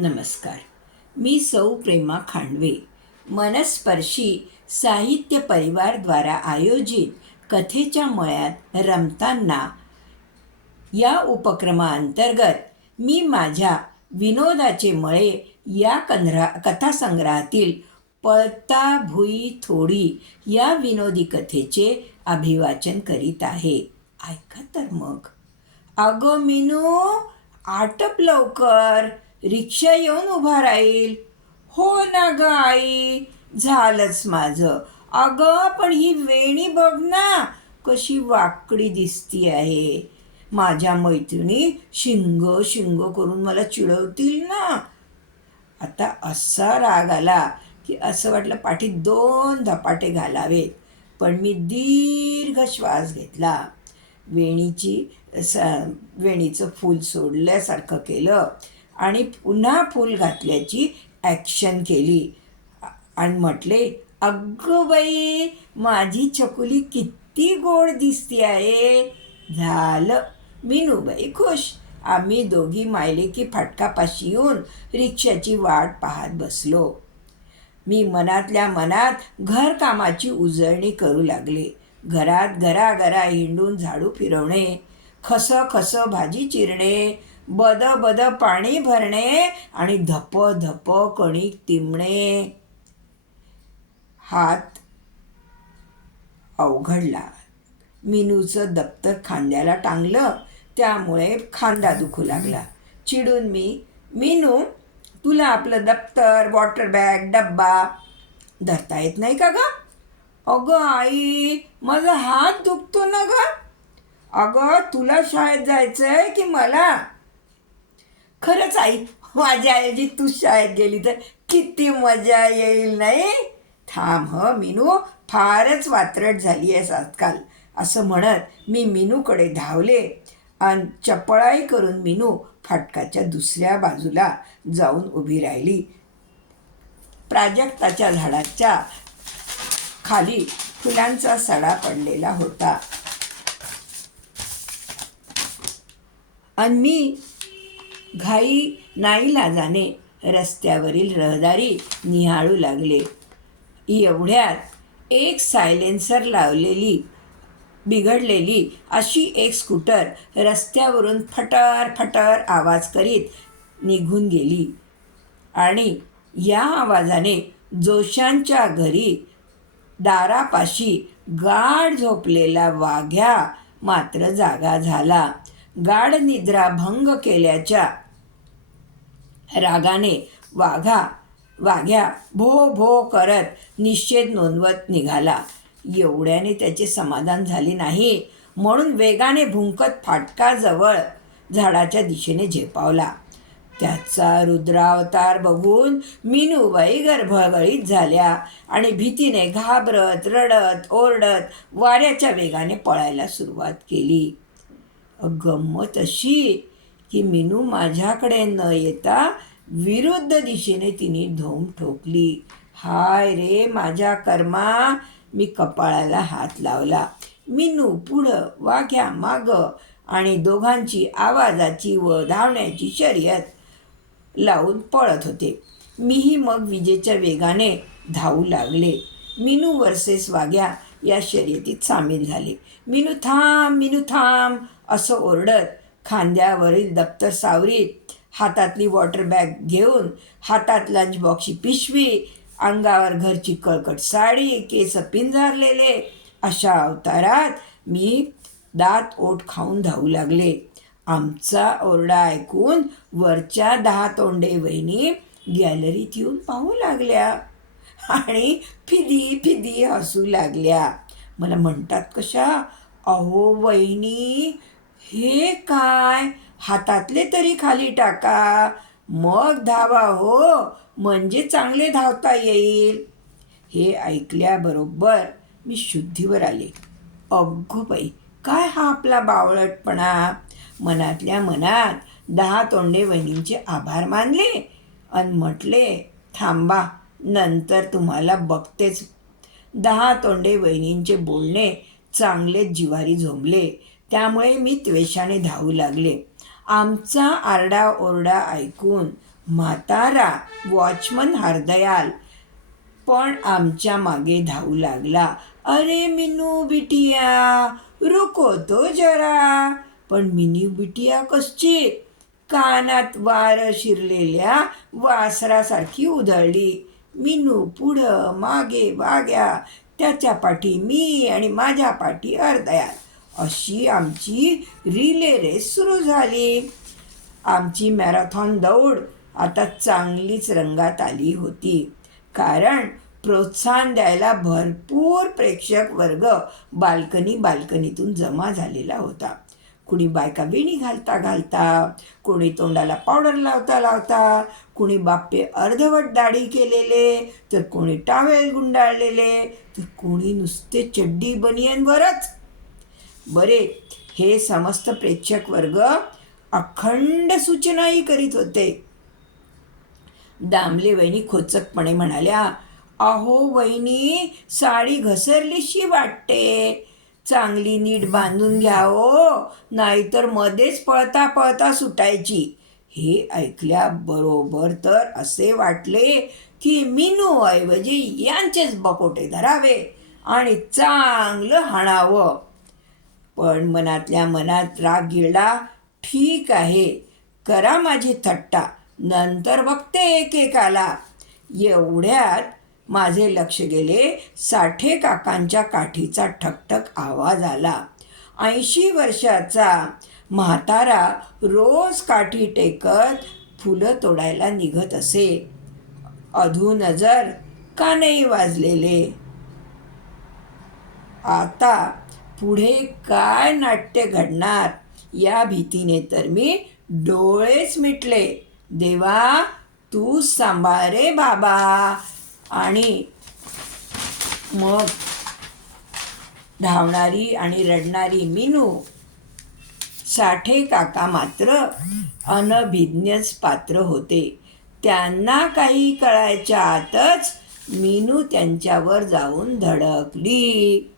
नमस्कार. मी सौ प्रेमा खांडवे. मनस्पर्शी साहित्य परिवारद्वारा आयोजित कथेच्या मळ्यात रमताना या उपक्रमाअंतर्गत मी माझ्या विनोदाचे मळे या कंधरा कथासंग्रहातील पळता भुई थोडी या विनोदी कथेचे अभिवाचन करीत आहे. ऐका तर मग. अगं मिनू आटप लवकर. रिक्षा येऊन उभा राहील. हो ना ग आई झालंच माझं. अगं पण ही वेणी बघ ना कशी वाकडी दिसती आहे. माझ्या मैत्रिणी शिंग शिंग करून मला चिडवतील ना. आता असा राग आला की असं वाटलं पाठीत दोन धपाटे घालावेत पण मी दीर्घ श्वास घेतला. वेणीची स वेणीचं फूल सोडल्यासारखं केलं. आणि पुन्हा फूल घातल्याची ॲक्शन केली. आणि म्हटले अगं बाई माझी चकुली किती गोड दिसती आहे झालं. मिनूबाई खुश. आम्ही दोघी मायलेकी फाटकापाशी येऊन रिक्षाची वाट पाहत बसलो. मी मनातल्या मनात घरकामाची उजळणी करू लागले. घरात घराघरा हिंडून झाडू फिरवणे खसं खसं भाजी चिरणे बद बद पाणी भरणे आणि धप धप कणिक तिमणे. हात अवघडला. मिनूचं दप्तर खांद्याला टांगलं त्यामुळे खांदा दुखू लागला. चिडून मी मिनू तुला आपलं दप्तर वॉटर बॅग डब्बा धरता येत नाही का ग? अगं आई माझा हात दुखतो ना ग. अगं तुला शाळेत जायचंय की मला? खरंच आई माझ्या ऐवजी तू शाळेत गेली तर किती मजा येईल नाही? थांब ह मिनू. फारच वात्रट झाली आहेस आजकाल. असं म्हणत मी मिनूकडे धावले आणि चपळाई करून मिनू फाटकाच्या दुसऱ्या बाजूला जाऊन उभी राहिली. प्राजक्ताच्या झाडाच्या खाली फुलांचा सडा पडलेला होता. आणि मी घाई नाईलाजाने रस्त्यावरील रहदारी निहाळू लागले. एवढ्यात एक सायलेन्सर लावलेली बिघडलेली अशी एक स्कूटर रस्त्यावरून फटर फटर आवाज करीत निघून गेली. आणि या आवाजाने जोशांच्या घरी दारापाशी गाढ झोपलेला वाघ्या मात्र जागा झाला. गाढ निद्रा भंग केल्याच्या रागाने वाघा वाघ्या भो भो करत निश्चेद नोंदवत निघाला. एवढ्याने त्याचे समाधान झाले नाही. म्हणून वेगाने भुंकत फाटकाजवळ झाडाच्या दिशेने झेपावला. त्याचा रुद्रावतार बघून मीनूबाई गर्भगळीत झाल्या आणि भीतीने घाबरत रडत ओरडत वाऱ्याच्या वेगाने पळायला सुरुवात केली. गंमत अशी की मिनू माझ्याकडे न येता विरुद्ध दिशेने तिने धोम ठोकली. हाय रे माझ्या कर्मा. मी कपाळाला हात लावला. मिनू पुढं वाघ्या माग आणि दोघांची आवाजाची व धावण्याची शर्यत लावून पळत होते. मीही मग विजेच्या वेगाने धावू लागले. मिनू वर्सेस वाघ्या या शर्यतीत सामील झाले. मिनू थांब मिनू थांब असं ओरडत खांद्यावरील दप्तर सावरीत हातातली वॉटर बॅग घेऊन हातात लंच बॉक्सची पिशवी अंगावर घरची कळकट साडी केस पिंजारलेले अशा अवतारात मी दात ओठ खाऊन धावू लागले. आमचा ओरडा ऐकून वरच्या दहा तोंडे वहिनी गॅलरीत येऊन पाहू लागल्या आणि फिदी फिदी हसू लागल्या. मला म्हणतात कशा अहो वहिनी हे काय? हातातले तरी खाली टाका. मग धावा हो. म्हणजे चांगले धावता येईल. हे ऐकल्याबरोबर मी शुद्धीवर आले. अगो बाई काय हा आपला बावळटपणा? मनातल्या मनात दहा तोंडे वहिनींचे आभार मानले आणि म्हटले थांबा नंतर तुम्हाला बघतेच. दहा तोंडे वहिनींचे बोलणे चांगलेच जिवारी झोंबले. त्यामुळे मी त्वेषाने धावू लागले. आमचा आरडाओरडा ऐकून म्हातारा वॉचमन हरदयाल पण आमच्या मागे धावू लागला. अरे मिनू बिटिया रुको तो जरा. पण मिनू बिटिया कसची कानात वार शिरलेल्या वासरासारखी उधळली. मिनू पुढं मागे वाग्या. त्याच्या पाठी मी आणि माझ्या पाठी अर्धयात अशी आमची रिले रेस सुरू झाली. आमची मॅरेथॉन दौड आता चांगलीच रंगात आली होती. कारण प्रोत्साहन द्यायला भरपूर प्रेक्षक वर्ग बाल्कनी बाल्कनीतून जमा झालेला होता. कुणी बायका विणी घालता घालता कोणी तोंडाला पावडर लावता लावता कुणी बाप्पे अर्धवट दाढी केलेले तर कोणी टावेल गुंडाळलेले तर कोणी नुसते चड्डी बनियनवरच बरे. हे समस्त प्रेक्षक वर्ग अखंड सूचनाही करीत होते. दामले वहिनी खोचकपणे म्हणाल्या अहो वहिनी साडी घसरलीशी वाटते. चांगली नीट बांधून घ्या हो नाहीतर मध्येच पळता पळता सुटायची. हे ऐकल्याबरोबर तर असे वाटले की मिनू ऐवजी यांचेच बकोटे धरावे आणि चांगलं हाणावं. पण मनातल्या मनात राग गिळला ठीक आहे करा माझी थट्टा नंतर बघते एकेकाला. एवढ्यात माझे लक्ष गेले साठे काकांच्या काठीचा ठकठक आवाज आला. ऐंशी वर्षाचा म्हातारा रोज काठी टेकत फुलं तोडायला निघत असे. अधू नजर कानही वाजलेले. आता पुढे काय नाट्य घडणार? या भीतीने तर मी डोळेच मिटले. देवा तू सांभाळ रे बाबा. आणि मग धावणारी आणि रडणारी मिनू साठे काका मात्र अनभिज्ञच पात्र होते. त्यांना काही कळायच्या आतच मीनू त्यांच्यावर जाऊन धडकली.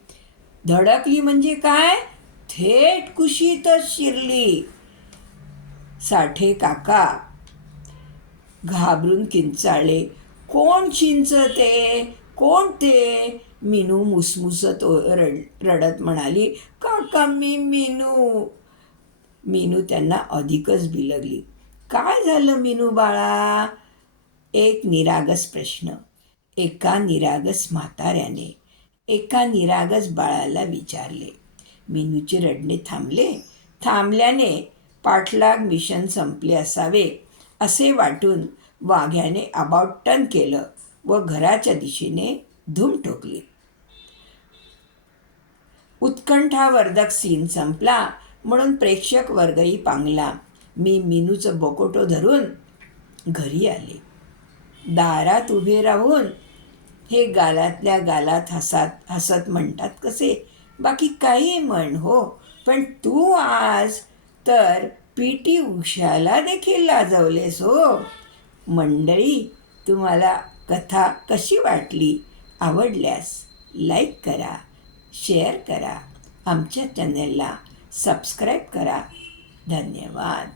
धडकली म्हणजे काय? थेट कुशीतच शिरली. साठे काका घाबरून किंचाळले. कोण चिंच ते? कोण ते? मिनू मुसमुसत रड रडत म्हणाली काका मी मिनू. मिनू त्यांना अधिकच बिलगली. काय झालं मिनू बाळा? एक निरागस प्रश्न. एका निरागस म्हाताऱ्याने. एका निरागस बाळाला विचारले. मेनूचे रडणे थांबले. थांबल्याने पाठलाग मिशन संपले असावे असे वाटून वाघ्याने अबाउट टर्न केलं व घराच्या दिशेने धूम ठोकली. उत्कंठावर्धक सीन संपला म्हणून प्रेक्षक वर्गही पांगला. मी मिनूचं बोकोटो धरून घरी आले. दारात उभे राहून हे गालातल्या गालात हसात हसत म्हणतात कसे? बाकी काही म्हण हो. पण तू आज तर पी टी उषाला देखील लाजवलेस हो. मंडळी तुम्हाला कथा कशी वाटली? आवडल्यास लाईक करा शेअर करा आमच्या चॅनलला सबस्क्राईब करा. धन्यवाद.